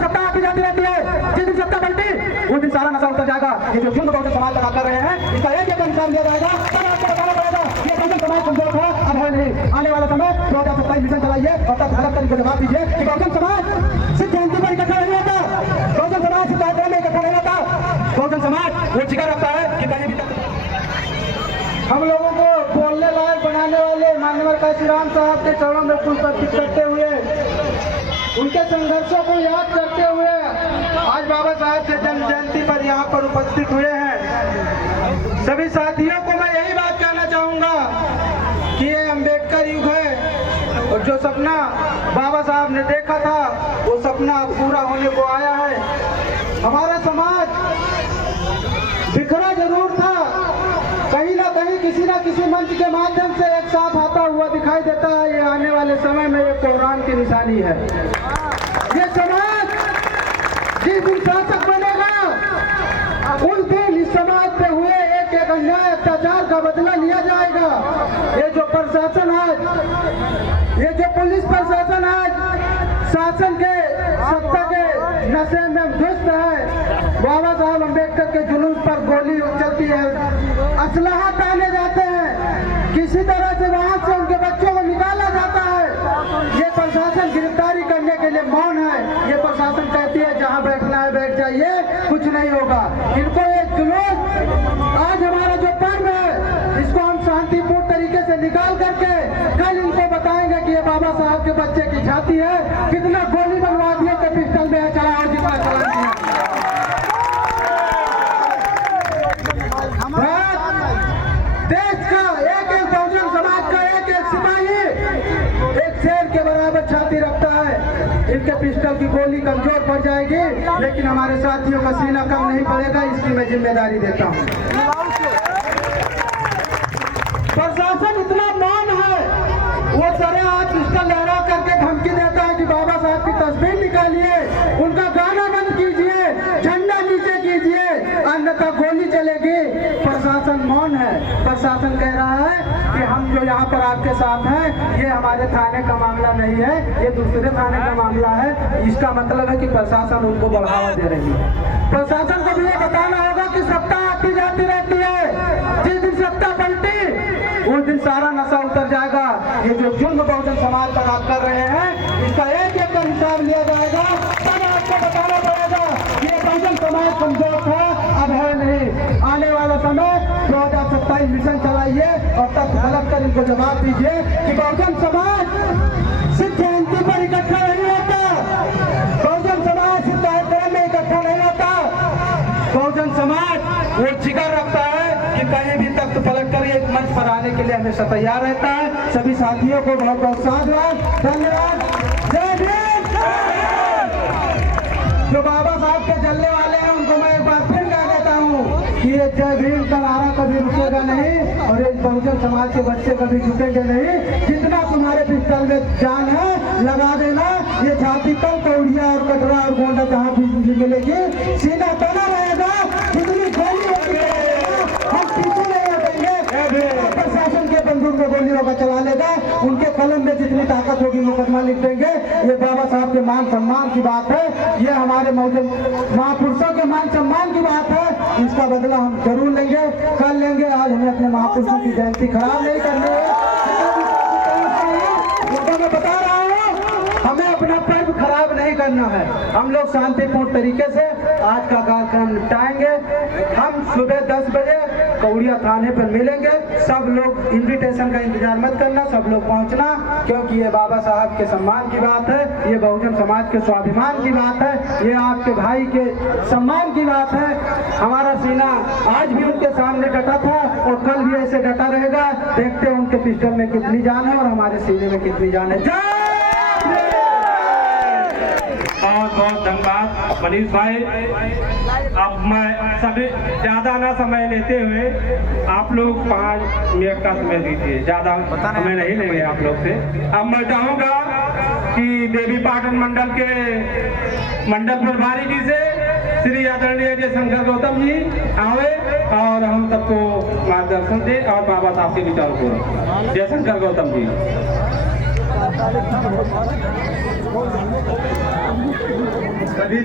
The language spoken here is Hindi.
दिन सत्ता आती जाती रहती है, जिस दिन सत्ता पलटी उस दिन सारा नशा उतर जाएगा। ये जो झुंड बहुजन समाज लगा कर रहे हैं, इसका एक एक हिसाब लिया जाएगा, तब आपको बताना पड़ेगा ये बहुजन समाज कमजोर था, अब है नहीं। आने वाला समय 2027 मिशन चलाइए और तब अलग तरीके से जवाब दीजिए कि बहुजन समाज सिर्फ जयंती पर इकट्ठा नहीं होता, बहुजन समाज सिर्फ कार्यक्रम में इकट्ठा नहीं होता, बहुजन समाज वो जिगर रखता है कि कहीं भी हम लोगों को बोलने लायक बनाने वाले माननीय काशीराम साहब के चरणों में पुष्प अर्पित करते हुए, उनके संघर्षों को याद करते हुए आज बाबा साहब के जन्म जयंती पर यहाँ पर उपस्थित हुए हैं। सभी साथियों को मैं यही बात कहना चाहूँगा कि ये अम्बेडकर युग है और जो सपना बाबा साहब ने देखा था वो सपना अब पूरा होने को आया है। हमारा समाज बिखरा जरूर था, कहीं ना कहीं किसी न किसी मंच के माध्यम से एक साथ आता हुआ दिखाई देता है। ये आने वाले समय में एक कोहरान की निशानी है। ये समाज जिस दिन शासक बनेगा उस दिन इस समाज पे हुए एक एक अन्याय अत्याचार का बदला लिया जाएगा। ये जो प्रशासन आज, ये जो पुलिस प्रशासन आज शासन के सत्ता के नशे में ध्वस्त है, बाबा साहब अम्बेडकर के जुलूस पर गोली चलती है, असलहा ताने जाते हैं, किसी तरह से वहां से उनके बच्चों को निकाला जाता है। ये प्रशासन गिरफ्तारी करने के लिए मौन है। ये प्रशासन कहती है जहां बैठना है बैठ जाइए, कुछ नहीं होगा। इनको ये जुलूस आज हमारा जो पर्व है इसको हम शांतिपूर्ण तरीके से निकाल करके कल इनको बताएंगे कि ये बाबा साहब के बच्चे की छाती है, कितना गोली बनवा दिए तो पिस्टल में है चला और जितना चला दिया। देश का एक एक बहुजन समाज का एक एक सिपाही एक शेर के बराबर छाती रखता है। इनके पिस्टल की गोली कमजोर पड़ जाएगी, लेकिन हमारे साथियों का सीना कम नहीं पड़ेगा, इसकी मैं जिम्मेदारी देता हूँ। प्रशासन इतना मौन है, वो सरे हाथ पिस्टल लहरा करके धमकी देता है कि बाबा साहब की तस्वीर निकालिए, उनका गाना बंद कीजिए, झंडा नीचे कीजिए, अन्यथा गोली चलेगी। प्रशासन मौन है। प्रशासन कह रहा है कि हम जो यहाँ पर आपके साथ हैं ये हमारे थाने का मामला नहीं है, ये दूसरे थाने का मामला है। इसका मतलब है कि प्रशासन उनको बढ़ावा दे रही है। प्रशासन को भी ये बताना होगा कि सत्ता आती जाती रहती है, जिस दिन सत्ता पलटी उस दिन सारा नशा उतर जाएगा। ये जो झुंड बहुजन समाज पर आप कर रहे हैं इसका एक एक का हिसाब लिया जाएगा, तब आपको बताना पड़ेगा ये बहुजन समाज कमजोर था, अब है नहीं। आने वाला समय 2027 मिशन चलाइए और तब गलत कर इनको जवाब दीजिए कि बहुजन समाज सिर्फ जयंती पर इकट्ठा नहीं होता, बहुजन समाज सिर्फ कार्यक्रम में इकट्ठा नहीं होता, बहुजन समाज वो जिगर रखता है कि कहीं भी तख्त पलट कर एक मंच पर आने के लिए हमेशा तैयार रहता है। सभी साथियों को बहुत बहुत साधुवाद, धन्यवाद। जय भीम। जो बाबा साहब के जलने वाले हैं उनको मैं एक बार फिर कह देता हूँ कि ये जय भीम का नारा कभी रुकेगा नहीं और एक बहुजन समाज के बच्चे कभी झुकेंगे नहीं। जितना तुम्हारे पिस्टल में जान है लगा देना, ये छाती पर कौड़िया और कटरा और गोंडा जहाँ भी मिलेगी सीना बना रहेगा। जितनी गोली होती हम पीछे नहीं हटेंगे। प्रशासन के बंदूक में गोलियों का चला लेगा, उनके कलम में जितनी ताकत होगी मुकदमा लिख देंगे। ये बाबा साहब के मान सम्मान की बात है, ये हमारे महापुरुषों के मान सम्मान की बात है। इसका बदला हम जरूर लेंगे, कल लेंगे। आज हमें अपने महापुरुषों की जयंती खराब नहीं करनी है। मैं बता रहा हूँ हमें अपना पर्व खराब नहीं करना है। हम लोग शांतिपूर्ण तरीके से आज का कार्यक्रम निपटाएंगे। हम सुबह 10 बजे कौड़िया थाने पर मिलेंगे। सब लोग इनविटेशन का इंतजार मत करना, सब लोग पहुंचना, क्योंकि ये बाबा साहब के सम्मान की बात है, ये बहुजन समाज के स्वाभिमान की बात है, ये आपके भाई के सम्मान की बात है। हमारा सीना आज भी उनके सामने डटा था और कल भी ऐसे डटा रहेगा। देखते हैं उनके पिस्टल में कितनी जान है और हमारे सीने में कितनी जान है। बहुत बहुत धन्यवाद मनीष भाई। अब मैं सभी ज़्यादा ना समय लेते हुए आप लोग 5 मिनट का समय दीजिए, ज़्यादा समय नहीं लेंगे आप लोग से। अब मैं चाहूँगा कि देवी पाटन मंडल के मंडल प्रभारी जी से श्री आदरणीय जयशंकर गौतम जी आवे और हम सबको मार्गदर्शन दे और बाबा साहब के विचारों को। जयशंकर गौतम जी। सभी